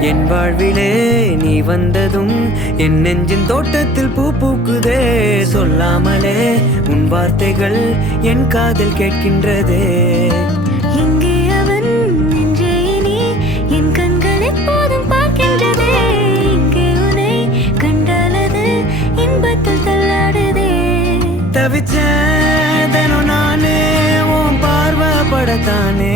என் வாழ்விலே நீ வந்ததும் என் நெஞ்சின் தோட்டத்தில் பூ பூக்குதே. சொல்லாமலே உன் வார்த்தைகள் என் காதில் கேட்கின்றதே. இங்கே அவன் நெஞ்சே நீ என் கண்கள் எப்போதும் பார்க்கின்றதே. இங்கே உன்னை கண்டாலது இன்பத்தில் தள்ளாடுதே. தவிச்சேன் நானே உன் பார்வைப்படத்தானே.